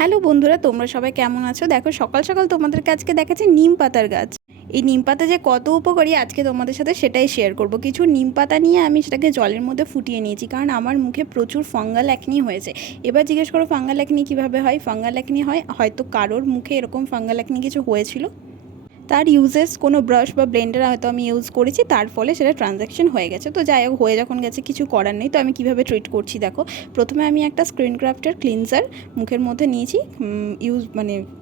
Hello বন্ধুরা, তোমরা সবাই কেমন আছো? দেখো সকাল সকাল তোমাদেরকে আজকে দেখাচ্ছি নিম পাতার গাছ। এই নিম পাতা যে কত উপকারী আজকে তোমাদের সাথে সেটাই শেয়ার করব। কিছু নিম পাতা নিয়ে আমি সেটাকে জলের মধ্যে ফুটিয়ে নিয়েছি, কারণ আমার মুখে প্রচুর ফাঙ্গাল অ্যাকনি হয়েছে। এবার জিজ্ঞেস করো ফাঙ্গাল অ্যাকনি কীভাবে হয়? ফাঙ্গাল অ্যাকনি হয় হয়তো কারোর মুখে এরকম ফাঙ্গাল অ্যাকনি কিছু হয়েছিল, তার ইউজেস কোনো ব্রাশ বা ব্লেন্ডার হয়তো আমি ইউজ করেছি, তার ফলে সেটা ট্রানজ্যাকশন হয়ে গেছে। তো যাই হোক, হয়ে যখন গেছে কিছু করার নেই। তো আমি কীভাবে ট্রিট করছি দেখো। প্রথমে আমি একটা স্ক্রিন ক্রাফটের ক্লিনজার মুখের মধ্যে নিয়েছি,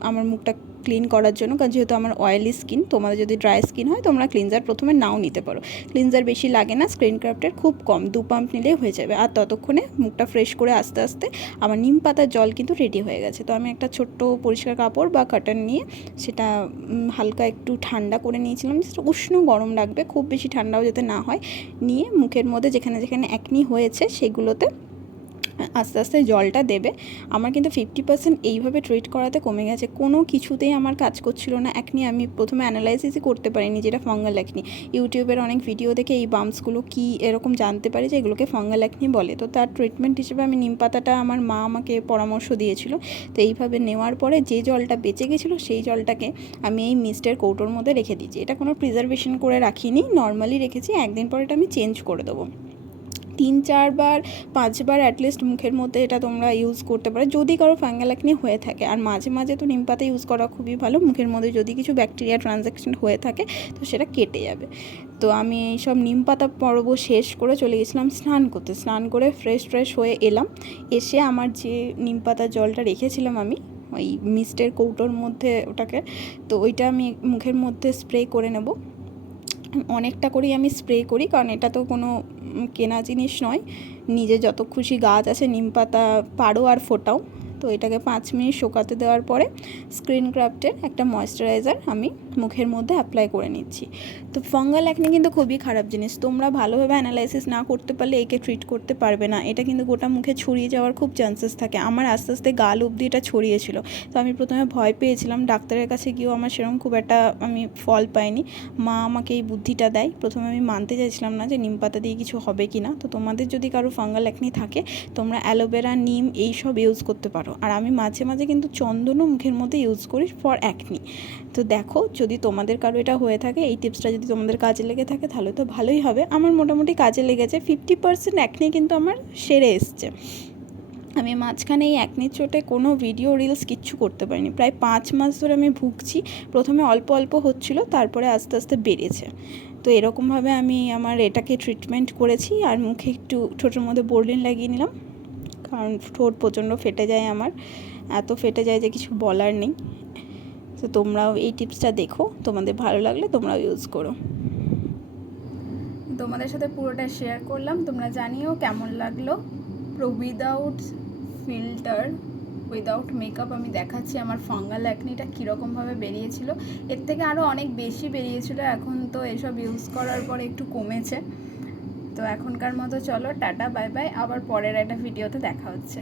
আমার মুখটা ক্লিন করার জন্য, কারণ যেহেতু আমার অয়েলি স্কিন। তোমাদের যদি ড্রাই স্কিন হয় তোমরা ক্লিনজার প্রথমে নাও নিতে পারো। ক্লিনজার বেশি লাগে না, স্ক্রিন ক্রাফটের খুব কম, 2 পাম্প নিলেই হয়ে যাবে। আর ততক্ষণে মুখটা ফ্রেশ করে আস্তে আস্তে আমার নিম পাতার জল কিন্তু রেডি হয়ে গেছে। তো আমি একটা ছোট্ট পরিষ্কার কাপড় বা কার্টন নিয়ে সেটা হালকা একটু ঠান্ডা করে নিয়েছিলাম, যেটা উষ্ণ গরম রাখবে, খুব বেশি ঠান্ডাও যাতে না হয়। নিয়ে মুখের মধ্যে যেখানে যেখানে অ্যাকনি হয়েছে সেগুলোতে আস্তে আস্তে জলটা দেবে। আমার কিন্তু 50% এইভাবে ট্রিট করাতে কমে গেছে, কোনো কিছুতেই আমার কাজ করছিল না অ্যাকনি। আমি প্রথমে অ্যানালাইসিসই করতে পারিনি যেটা ফাঙ্গাল অ্যাকনি। ইউটিউবের অনেক ভিডিও দেখে এই বাম্পসগুলো কী এরকম জানতে পারি যে এগুলোকে ফাঙ্গাল অ্যাকনি বলে। তো তার ট্রিটমেন্ট হিসেবে আমি নিম পাতাটা আমার মা আমাকে পরামর্শ দিয়েছিল। তো এইভাবে নেওয়ার পরে যে জলটা বেঁচে গেছিলো সেই জলটাকে আমি এই মিস্টের কৌটোর মধ্যে রেখে দিয়েছি। এটা কোনো প্রিজারভেশন করে রাখিনি, নর্মালি রেখেছি। একদিন পরে এটা আমি চেঞ্জ করে দেবো। 3-4 বার 5 বার অ্যাটলিস্ট মুখের মধ্যে এটা তোমরা ইউজ করতে পারো যদি কারো ফাঙ্গাল অ্যাকনি হয়ে থাকে। আর মাঝে মাঝে তো নিম পাতা ইউজ করা খুবই ভালো, মুখের মধ্যে যদি কিছু ব্যাকটেরিয়া ট্রানজ্যাকশন হয়ে থাকে তো সেটা কেটে যাবে। তো আমি এইসব নিম পাতা পর্ব শেষ করে চলে গেছিলাম স্নান করতে। স্নান করে ফ্রেশ হয়ে এলাম। এসে আমার যে নিম পাতার জলটা রেখেছিলাম আমি ওই মিস্টের কৌটোর মধ্যে ওটাকে, তো ওইটা আমি মুখের মধ্যে স্প্রে করে নেব। অনেকটা করেই আমি স্প্রে করি, কারণ এটা তো কোনো কেনা জিনিস নয়। নিজে যত খুশি গাছ আছে নিম পাতা পারো আর ফোটাও। তো এটাকে 5 মিনিট শুকাতে দেওয়ার পরে স্ক্রিন ক্রাফটের একটা ময়েশ্চারাইজার আমি মুখের মধ্যে অ্যাপ্লাই করে নিচ্ছি। তো ফাঙ্গাল অ্যাকনি কিন্তু খুবই খারাপ জিনিস। তোমরা ভালোভাবে অ্যানালাইসিস না করতে পারলে একে ট্রিট করতে পারবে না। এটা কিন্তু গোটা মুখে ছড়িয়ে যাওয়ার খুব চান্সেস থাকে। আমার আস্তে আস্তে গাল অবধি এটা ছড়িয়েছিল। তো আমি প্রথমে ভয় পেয়েছিলাম, ডাক্তারের কাছে গিয়েও আমার সেরকম খুব একটা আমি ফল পাইনি। মা আমাকে এই বুদ্ধিটা দেয়। প্রথমে আমি মানতে চাইছিলাম না যে নিম পাতা দিয়ে কিছু হবে কি না। তো তোমাদের যদি কারো ফাঙ্গাল অ্যাকনি থাকে তোমরা অ্যালোভেরা, নিম এইসব ইউজ করতে পারো। আর আমি মাঝে মাঝে কিন্তু চন্দনও মুখের মধ্যে ইউজ করি ফর অ্যাকনি। তো দেখো, যদি তোমাদের কারো এটা হয়ে থাকে, এই টিপসটা যদি তোমাদের কাজে লেগে থাকে তাহলে তো ভালোই হবে। আমার মোটামুটি কাজে লেগেছে। 50% অ্যাকনি কিন্তু আমার সেরে এসছে। আমি মাঝখানে এই অ্যাকনির চোটে কোনো ভিডিও রিলস কিচ্ছু করতে পারিনি। প্রায় 5 মাস ধরে আমি ভুগছি। প্রথমে অল্প অল্প হচ্ছিল, তারপরে আস্তে আস্তে বেড়েছে। তো এরকমভাবে আমি আমার এটাকে ট্রিটমেন্ট করেছি। আর মুখে একটু ঠোঁটের মধ্যে বোরলিন লাগিয়ে নিলাম, কারণ ঠোঁট প্রচণ্ড ফেটে যায় আমার, এত ফেটে যায় যে কিছু বলার নেই। তো তোমরাও এই টিপসটা দেখো, তোমাদের ভালো লাগলে তোমরাও ইউজ করো। তোমাদের সাথে পুরোটা শেয়ার করলাম, তোমরা জানিও কেমন লাগলো। উইদাউট ফিল্টার, উইদাউট মেকআপ আমি দেখাচ্ছি আমার ফাঙ্গাল অ্যাকনিটা কীরকমভাবে বেরিয়েছিল। এর থেকে আরও অনেক বেশি বেরিয়েছিল, এখন তো এসব ইউজ করার পরে একটু কমেছে। তো এখনকার মতো চলো, টাটা বাই বাই, আবার পরের একটা ভিডিওতে দেখা হচ্ছে।